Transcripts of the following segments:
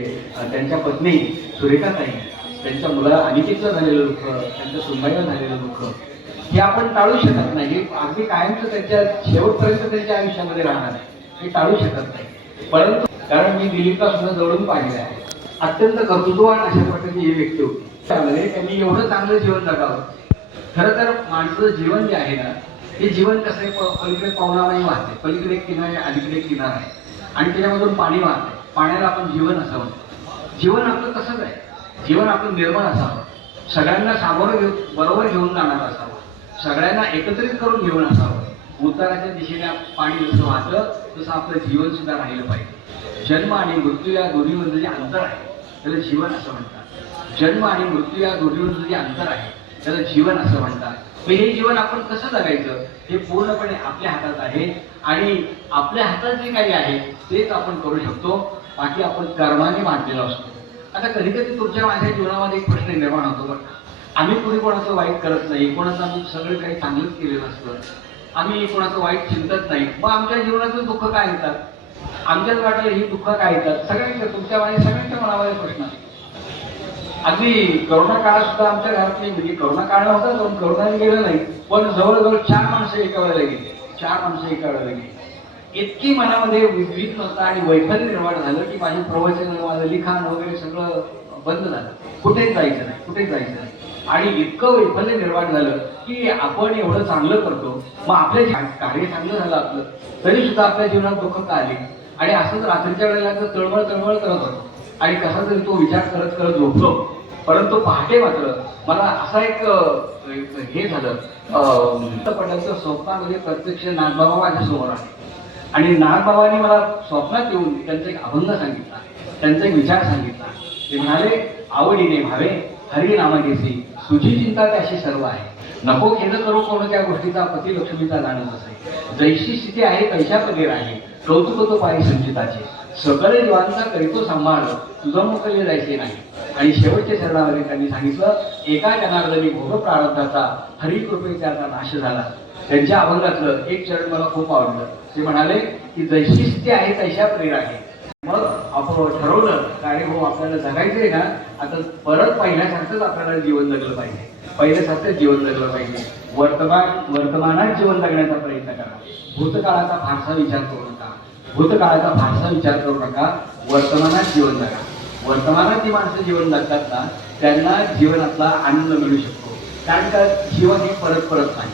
त्यांच्या पत्नी सुरेखा ताई त्यांच्या मुला अनिकेतचं झालेलं दुःख त्यांच्या सुनबाईला झालेलं दुःख हे आपण टाळू शकत नाही. अगदी कायमचं त्यांच्या शेवटपर्यंत त्यांच्या आयुष्यामध्ये राहणार आहे. हे टाळू शकत नाही. परंतु कारण मी दिलीपला सुद्धा जवळून पाहिले आहे. अत्यंत कर्तृत्ववान अशा प्रकारची ही व्यक्ती होती. त्यामध्ये त्यांनी एवढं चांगलं जीवन जगावं. खरं तर माणसाचं जीवन जे आहे ना हे जीवन कसं आहे? पलीकडे पलीकडे नाही वाहते. पलीकडे एक किनार आहे अलीकडे एक किनार आहे. आणि त्याच्यामधून पाणी वाहते. पाण्याला आपण जीवन असावं. जीवन आपलं तसंच आहे. जीवन आपलं निर्मळ असावं. सगळ्यांना सामोरं घेऊन बरोबर घेऊन जाणार असावं. सगळ्यांना एकत्रित करून घेऊन असावं. उताराच्या दिशेने पाणी जसं वाहतं तसं आपलं जीवन सुद्धा राहिलं पाहिजे. जन्म आणि मृत्यू या दोन्हीमध्ये जे अंतर आहे त्याला जीवन असं म्हणतात. जन्म आणि मृत्यू या दोन्हीमध्ये जे अंतर आहे त्याला जीवन असं म्हणतात. मग हे जीवन आपण कसं जगायचं? हे पूर्णपणे आपल्या हातात आहे आणि आपल्या हातात जे काही आहे तेच आपण करू शकतो. बाकी आपण कर्माने बांधलेलो असतो. आता कधी कधी तुमच्या माझ्या जीवनामध्ये एक प्रश्न निर्माण होतो बरं आम्ही कुणी कोणाचं वाईट करत नाही कोणाचं आम्ही सगळं काही चांगलंच केलेलं असतं. आम्ही कोणाचं वाईट चिंतत नाही. मग आमच्या जीवनाचं दुःख काय येतात? आमच्याच वाटेल ही दुःख काय येतात? सगळ्यांच्या तुमच्या वाणी सगळ्यांच्या मनामध्ये प्रश्न अगदी करोना काळात सुद्धा आमच्या घरातली म्हणजे करोना काळ होता पण करोनाने गेलं नाही. पण जवळजवळ चार माणसं एका वेळेला गेली. चार माणसं एका वेळेला गेली. इतकी मनामध्ये विद्विग्नता आणि वैफल्य निर्माण झालं की माझे प्रवचन माझं लिखाण वगैरे सगळं बंद झालं. कुठेच जायचं नाही कुठेच जायचं नाही. आणि इतकं वैफल्य निर्माण झालं की आपण एवढं चांगलं करतो. मग आपलं कार्य चांगलं झालं आपलं तरी सुद्धा आपल्या जीवनात दुःख का आली? आणि असंच रात्रीच्या वेळेला तळमळ तळमळ करत होतो. आणि कसा तरी तो विचार करत करत झोपलो. परंतु पहाटे मात्र मला असा एक हे झालं. अं, स्वप्नामध्ये प्रत्यक्ष नागबाबा माझ्यासमोर आहे आणि नागबाबांनी मला स्वप्नात येऊन त्यांचा एक अभंग सांगितला. त्यांचा एक विचार सांगितला. ते म्हणाले आवडीने भावे हरी नामागेसी तुझी चिंता त्याशी सर्व आहे. नको खेद करू कोणत्या गोष्टीचा पती लक्ष्मीचा जाणत असे जैशी स्थिती आहे तैशा पगेर आहे कौतुक तो पायी संचिताचे. सकळे जीवांचा करीतो सांभाळ तुझं मोकळले जायचे नाही. आणि शेवटच्या शरणामध्ये त्यांनी सांगितलं एका जनार्दनी भोग प्रारब्धाचा हरिकृपेचा आता नाश झाला. त्यांच्या अभंगातलं एक चरण मला खूप आवडलं. ते म्हणाले की जशी स्थिती आहे तशा प्रेर आहे. मग आपण ठरवलं काय हो आपल्याला जगायचंय ना आता परत पहिल्यासारखंच आपल्याला जीवन जगलं पाहिजे. पहिल्यासारखं जीवन जगलं पाहिजे. वर्तमान वर्तमानात जीवन जगण्याचा प्रयत्न करा. भूतकाळाचा फारसा विचार करू नका. भूतकाळाचा फारसा विचार करू नका. वर्तमानात जीवन जगा. वर्तमानात जी माणसं जीवन जगतात ना त्यांना जीवनातला आनंद मिळू शकतो. कारण का जीवन हे परत परत नाही.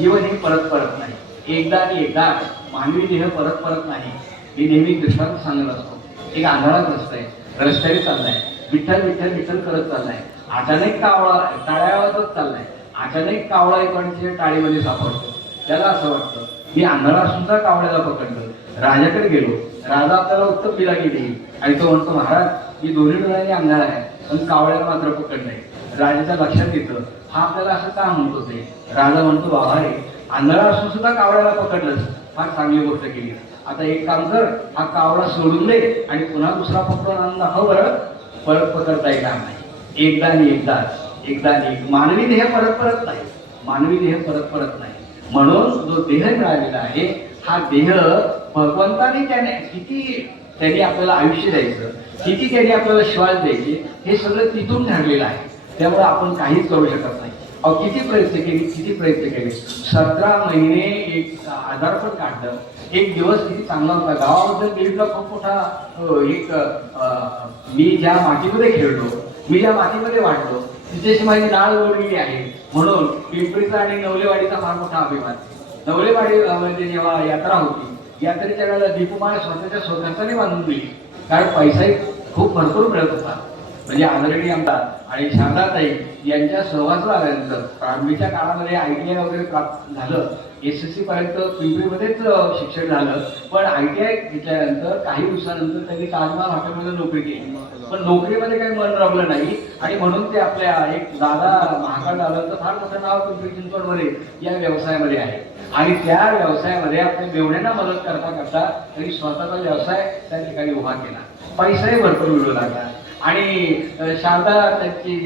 जीवन हे परत परत नाही. एकदा आणि एकदा मानवी देह परत परत नाही. हे नेहमी दृष्टांत सांगत असतो. एक आंधळाच रस्ता आहे. रस्त्याने चाललाय. विठ्ठल विठ्ठल विठ्ठल करत चाललाय. अचानक कावळा टाळ्यावरच चाललाय. अचानक कावळा एक टाळीमध्ये सापडतो. त्याला असं वाटतं मी आंधळा सुद्धा कावळ्याला पकडलं. राजाकडे गेलो. राजा आपल्याला उत्तम दिला गेली आणि तो म्हणतो महाराज ही दोन्ही डोळ्यांनी अंधार आहे पण कावळ्याला मात्र पकडलंय राजाच्या लक्षात येतं हा आपल्याला असं का म्हणतो ते राजा म्हणतो बाबा रे आंधळा असून सुद्धा कावळ्याला पकडलंस. फार चांगली गोष्ट केली. आता एक काम कर हा कावळा सोडून दे आणि पुन्हा दुसरा पकडून आणून दाखव बरं परत पकडता येणार नाही. एकदा आणि एकदाच एकदा आणि एक. मानवी देह परत परत नाही. मानवी देह परत परत नाही. म्हणून जो देह मिळालेला आहे हा देह भगवंताने त्याने किती त्यांनी आपल्याला आयुष्य द्यायचं किती त्यांनी आपल्याला श्वास द्यायचे हे सगळं तिथून ठरलेलं आहे. त्यामुळे आपण काहीच करू शकत नाही. अहो किती प्रयत्न केले किती प्रयत्न केले. सतरा महिने एक आजार पण काढलं. एक दिवस किती चांगला होता. गावाबद्दल दिलीपला खूप मोठा एक अं, मी ज्या मातीमध्ये खेळलो मी ज्या मातीमध्ये वाढलो तिच्याशी माझी नाळ जोडलेली आहे. म्हणून पिंपरीचा आणि नवलेवाडीचा फार मोठा अभिमान. नवलेवाडी म्हणजे जेव्हा यात्रा होती यात्रेच्या वेळेला दीपमाळ स्वतःच्या स्वतःचाने बांधून दिली. कारण पैसाही खूप भरपूर मिळत होता. म्हणजे आदरणीय आमदार आणि शारदाताई यांच्या सहवास आल्यानंतर प्रारंभीच्या काळामध्ये आय टी आय वगैरे प्राप्त झालं. एस एस सी पर्यंत पिंपरीमध्येच शिक्षण झालं. पण आय टी आय घेतल्यानंतर काही दिवसानंतर त्यांनी ताजमहाल हॉटेलमध्ये नोकरी केली. पण नोकरीमध्ये काही मन रमलं नाही आणि म्हणून ते आपल्या एक दादा महाकाळ दादांचं फार मोठं नाव पिंपरी चिंचवडमध्ये या व्यवसायामध्ये आहे. आणि त्या व्यवसायामध्ये आपल्या मेवण्यांना मदत करता करता त्यांनी स्वतःचा व्यवसाय त्या ठिकाणी उभा केला. पैसाही भरपूर मिळू लागला. आणि शारदा त्यांची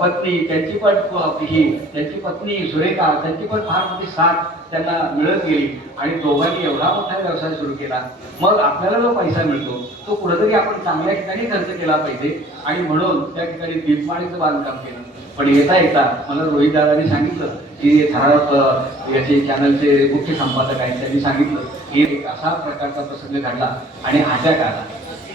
पत्नी त्यांची पण ही त्यांची पत्नी सुरेखा त्यांची पण फार मोठी साथ त्यांना मिळत गेली आणि दोघांनी एवढा मोठा व्यवसाय सुरू केला. मग आपल्याला जो पैसा मिळतो तो कुठेतरी आपण चांगल्या ठिकाणी खर्च केला पाहिजे आणि म्हणून त्या ठिकाणी दीपमाळीचं बांधकाम केलं. पण येता येता मला रोहितदादांनी सांगितलं की थरारक याचे चॅनलचे मुख्य संपादक आहेत त्यांनी सांगितलं की एक असा प्रकारचा प्रसंग घडला आणि अटॅक आला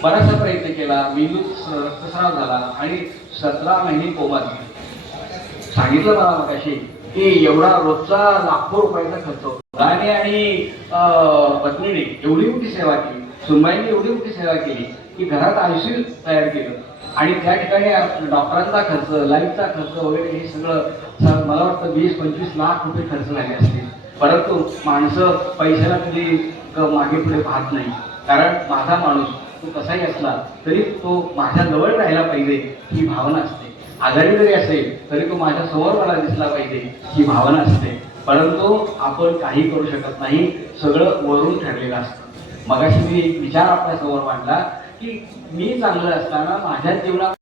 बराचसा प्रयत्न केला मेंदूत रक्तस्राव झाला आणि सतरा महिने कोमात गेले. सांगितलं मला मगाशी की एवढा रोजचा लाखो रुपयाचा खर्च होतो. आणि अं, पत्नीने एवढी मोठी सेवा केली सुनबाईने एवढी मोठी सेवा केली की घरात आयुष्य तयार केलं. आणि त्या ठिकाणी डॉक्टरांचा खर्च लाईटचा खर्च वगैरे हे सगळं मला वाटतं वीस पंचवीस लाख रुपये खर्च झाले असतील. परंतु माणसं पैशाला कधी मागे पुढे पाहत नाही. कारण माझा माणूस तो कसाही असला तरी तो माझ्या जवळ राहायला पाहिजे ही भावना असते. आजारी जरी असेल तरी तो माझ्यासमोर मला दिसला पाहिजे ही भावना असते. परंतु आपण काही करू शकत नाही सगळं वरून ठरलेलं असतं. मगाशी मी एक विचार आपल्यासमोर मांडला की मी चांगलं असताना माझ्या जीवनात